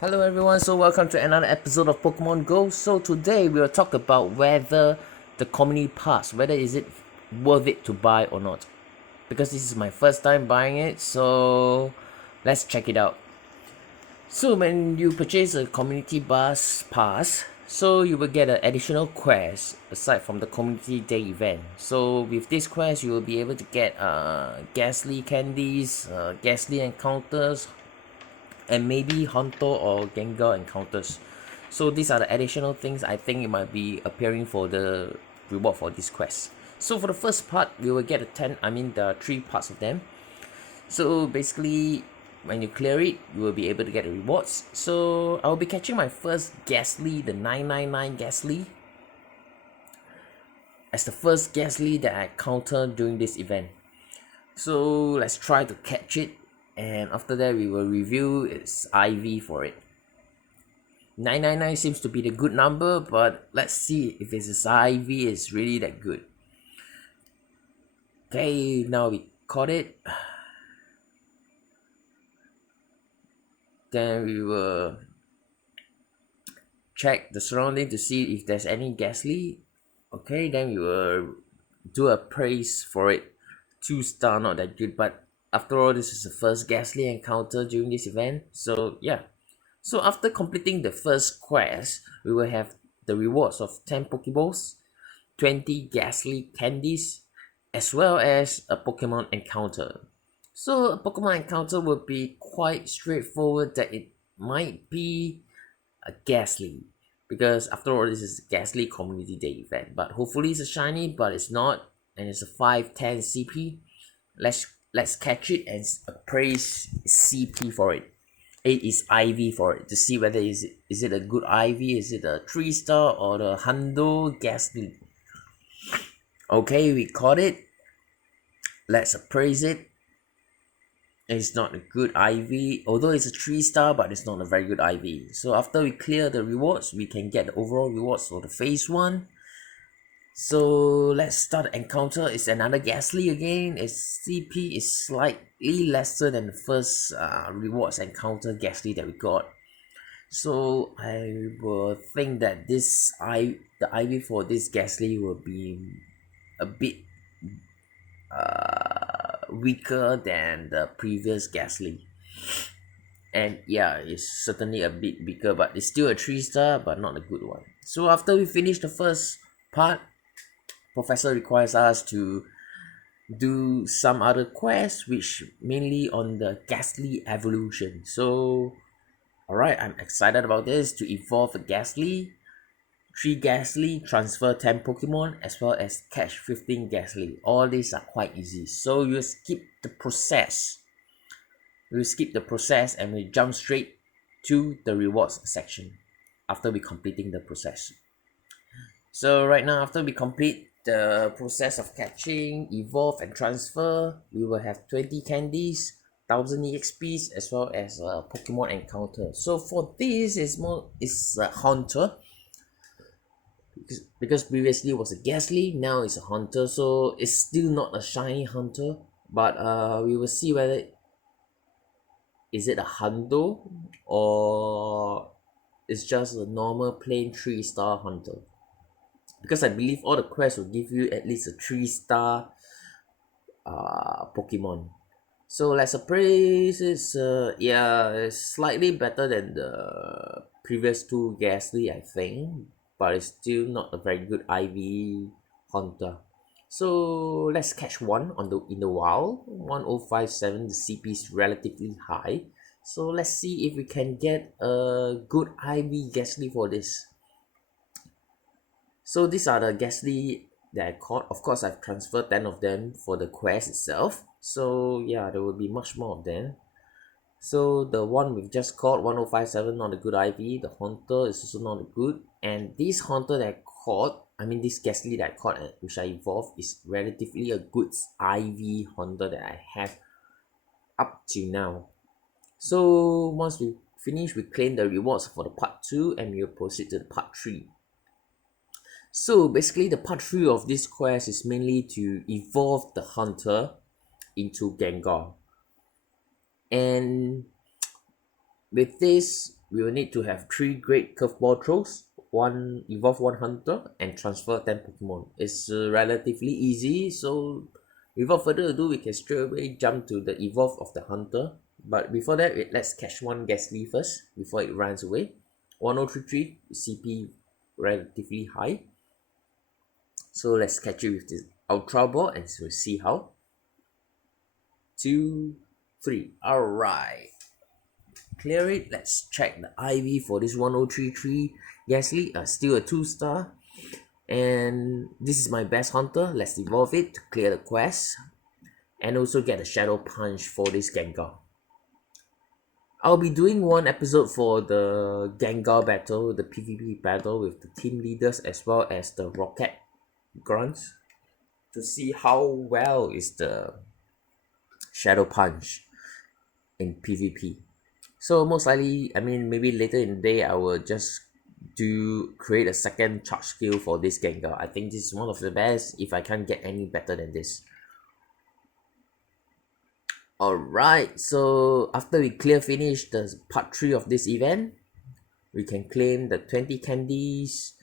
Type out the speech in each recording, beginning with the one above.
Hello everyone, so welcome to another episode of Pokemon Go. So today we'll talk about whether the community pass, whether is it worth it to buy or not. Because this is my first time buying it, so let's check it out. So when you purchase a community bus pass, so you will get an additional quest aside from the community day event. So with this quest, you will be able to get Gastly candies, Gastly encounters, and maybe Hunter or Gengar encounters. So these are the additional things I think it might be appearing for the reward for this quest. So for the first part, we will get the 3 parts of them. So basically, when you clear it, you will be able to get the rewards. So I'll be catching my first Gastly, the 999 Gastly, as the first Gastly that I encountered during this event. So let's try to catch it, and after that we will review its IV for it. 999 seems to be the good number, but let's see if its IV is really that good. Okay, now we caught it. Then we will check the surrounding to see if there's any Gastly. Okay, then we will do a praise for it. 2-star, not that good, but after all, this is the first Gastly encounter during this event, so yeah. So after completing the first quest, we will have the rewards of 10 Pokeballs, 20 Gastly candies, as well as a Pokemon encounter. So a Pokemon encounter will be quite straightforward that it might be a Gastly, because after all, this is a Gastly community day event, but hopefully it's a shiny, but it's not, and it's a 510 CP. Let's catch it and appraise CP for it. 8 is IV for it to see whether is it a good IV, is it a 3-star or the Hundo Gastly. Okay, we caught it. Let's appraise it. It's not a good IV, although it's a 3-star, but it's not a very good IV. So after we clear the rewards, we can get the overall rewards for the phase 1. So let's start the encounter. It's another Gastly again. Its CP is slightly lesser than the first rewards encounter Gastly that we got. So I will think that the IV for this Gastly will be a bit weaker than the previous Gastly. And yeah, it's certainly a bit weaker, but it's still a 3-star, but not a good one. So after we finish the first part, Professor requires us to do some other quests, which mainly on the Gastly evolution. So alright, I'm excited about this, to evolve a Gastly, 3 Gastly, transfer 10 Pokemon, as well as catch 15 Gastly. All these are quite easy, so you skip the process. We'll skip the process and we jump straight to the rewards section after we completing the process. So right now, after we complete the process of catching, evolve and transfer, we will have 20 candies, 1000 EXPs, as well as a Pokemon encounter. So for this is a Hunter, because previously it was a Gastly, now it's a Hunter, so it's still not a shiny Hunter, but we will see whether is it a Hundo or it's just a normal plain 3-star Hunter, because I believe all the quests will give you at least a 3-star Pokemon. So let's appraise. It's it's slightly better than the previous 2 Gastly, I think, but it's still not a very good IV Hunter. So let's catch one in the wild. 1057, the CP is relatively high. So let's see if we can get a good IV Gastly for this. So these are the Gastly that I caught. Of course, I've transferred 10 of them for the quest itself. So yeah, there will be much more of them. So the one we've just caught, 1057, not a good IV. The Hunter is also not good. And this Hunter that I caught, this Gastly that I caught, which I evolved, is relatively a good IV Hunter that I have up to now. So once we finish, we claim the rewards for the part 2 and we'll proceed to the part 3. So basically the part 3 of this quest is mainly to evolve the Hunter into Gengar. And with this, we will need to have 3 great curveball throws, one evolve one hunter, and transfer 10 Pokemon. It's relatively easy, so without further ado, we can straight away jump to the evolve of the hunter. But before that, let's catch one Gastly first before it runs away. 1033 CP relatively high. So let's catch it with this Ultra Ball and we'll see how. 2, 3. Alright. Clear it. Let's check the IV for this 1033 Gastly. Still a 2-star. And this is my best hunter. Let's evolve it to clear the quest. And also get a Shadow Punch for this Gengar. I'll be doing one episode for the Gengar battle, the PvP battle with the team leaders as well as the Rocket Grunts to see how well is the Shadow Punch in PvP. So most likely, I mean, maybe later in the day, I will just create a second charge skill for this Gengar. I think this is one of the best if I can't get any better than this. Alright, so after we finish the part 3 of this event, we can claim the 20 candies,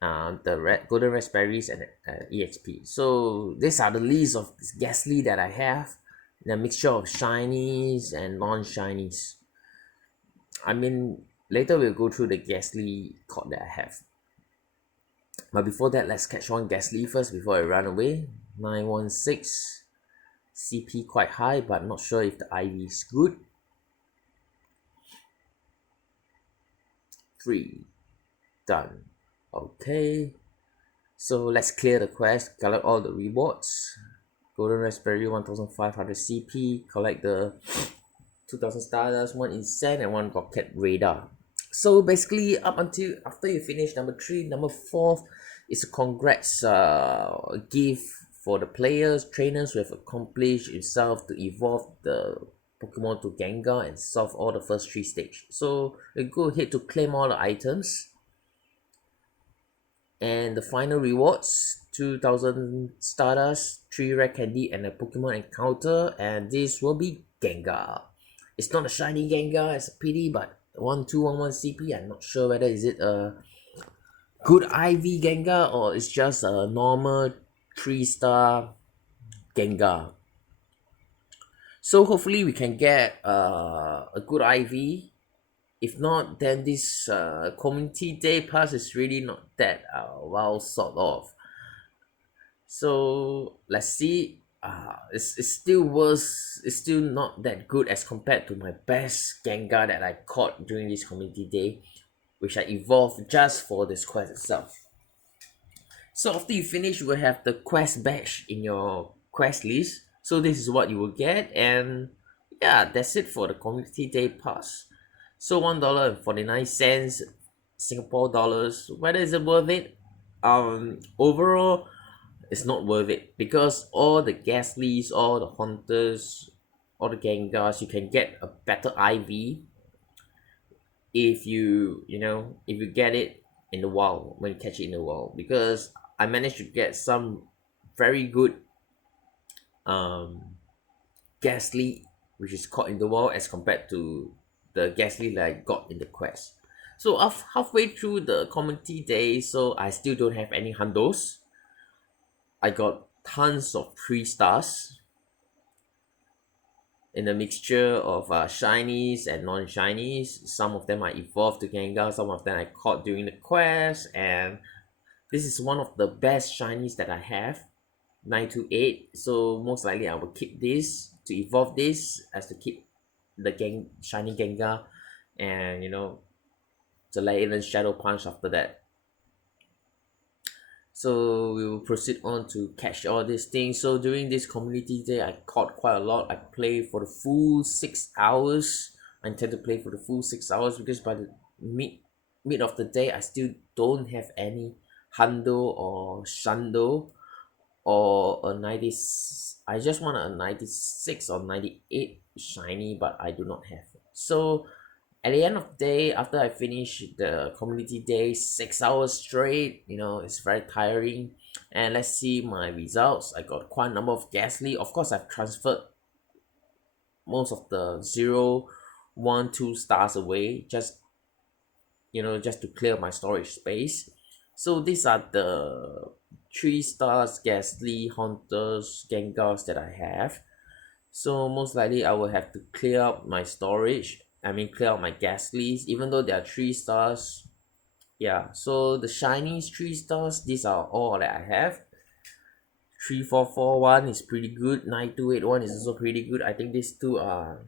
the golden raspberries and EXP. So these are the list of Gastly that I have, the mixture of shinies and non-shinies. I mean, later we'll go through the Gastly card that I have. But before that, let's catch one Gastly first before I run away. 916. CP quite high, but not sure if the IV is good. 3. Done. Okay. So let's clear the quest, collect all the rewards. Golden Raspberry 1500 CP, collect the 2000 Stardust, 1 Incense and 1 Rocket Radar. So basically up until after you finish number 3, number 4 is a congrats gift for the players, trainers who have accomplished himself to evolve the Pokemon to Gengar and solve all the first 3 stages. So we go ahead to claim all the items. And the final rewards, 2000 Stardust, 3 Rare Candy and a Pokemon encounter, and this will be Gengar. It's not a shiny Gengar, it's a pity, but 1211 CP, I'm not sure whether is it a good IV Gengar or it's just a normal 3-star Gengar. So hopefully we can get a good IV. If not, then this community day pass is really not that well sort of. So let's see. It's still worse. It's still not that good as compared to my best Gengar that I caught during this community day, which I evolved just for this quest itself. So after you finish, you will have the quest badge in your quest list. So this is what you will get, and yeah, that's it for the community day pass. So $1.49 Singapore dollars. Whether is it worth it? Overall, it's not worth it because all the Gastlys, all the Hunters, all the Gengars, you can get a better IV if you get it in the wild, when you catch it in the wild, because I managed to get some very good Gastly which is caught in the wild as compared to the Gastly that I got in the quest. So halfway through the community day, so I still don't have any hundos. I got tons of 3 stars in a mixture of shinies and non-shinies. Some of them I evolved to Gengar, some of them I caught during the quest, and this is one of the best shinies that I have, 928. So most likely I will keep this to evolve this as to keep the shiny Gengar, and to let it in Shadow Punch after that. So we will proceed on to catch all these things. So during this community day, I caught quite a lot. I played for the full 6 hours. I intend to play for the full 6 hours because by the mid of the day, I still don't have any Hundo or Shundo or a 90. I just want a 96 or 98 shiny, but I do not have it. So at the end of the day, after I finish the community day, 6 hours straight, it's very tiring. And let's see my results. I got quite a number of Gastly. Of course, I've transferred most of the 0, 1, 2 stars away. Just just to clear my storage space. So these are the 3 stars Ghastly Hunters Gengars that I have. So most likely I will have to clear up my storage. I mean clear out my Ghastlies, even though there are 3 stars. Yeah, so the shinies 3 stars, these are all that I have. 3441 is pretty good. 9281 is also pretty good. I think these two are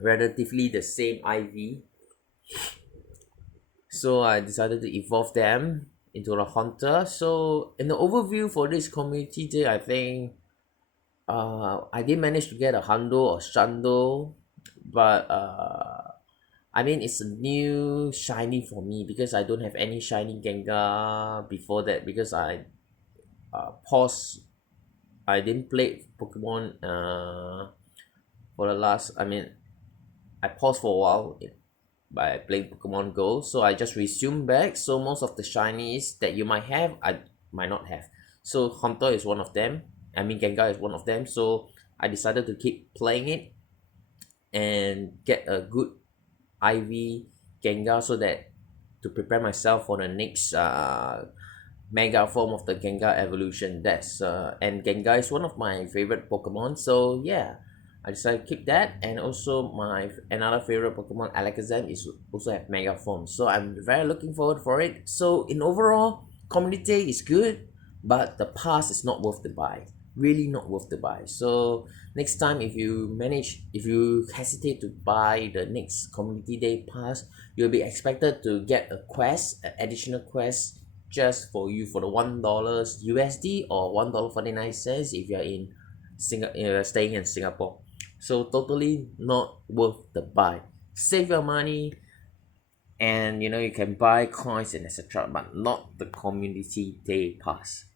relatively the same IV. So I decided to evolve them into the hunter. So in the overview for this community day, I think I did manage to get a Hundo or Shundo, but I mean it's a new shiny for me because I don't have any shiny Gengar before that, because I paused. I didn't play Pokemon for the last, I mean I paused for a while by playing Pokemon Go, so I just resumed back. So most of the shinies that you might have, I might not have. So Hunter is one of them. I mean Gengar is one of them. So I decided to keep playing it and get a good IV Gengar, so that to prepare myself for the next mega form of the Gengar evolution. And Gengar is one of my favorite Pokemon. So yeah, I decided to keep that. And also my another favorite Pokemon, Alakazam, is also have mega form. So I'm very looking forward for it. So in overall, community is good, but the pass is not worth the buy. Really not worth the buy. So next time, if you hesitate to buy the next community day pass, you'll be expected to get a quest, an additional quest, just for you for the $1 USD or $1.49 if you're in staying in Singapore. So totally not worth the buy. Save your money, and you can buy coins and etc., but not the community day pass.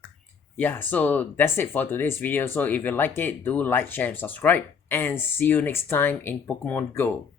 Yeah, so that's it for today's video. So if you like it, do like, share, and subscribe, and see you next time in Pokemon Go.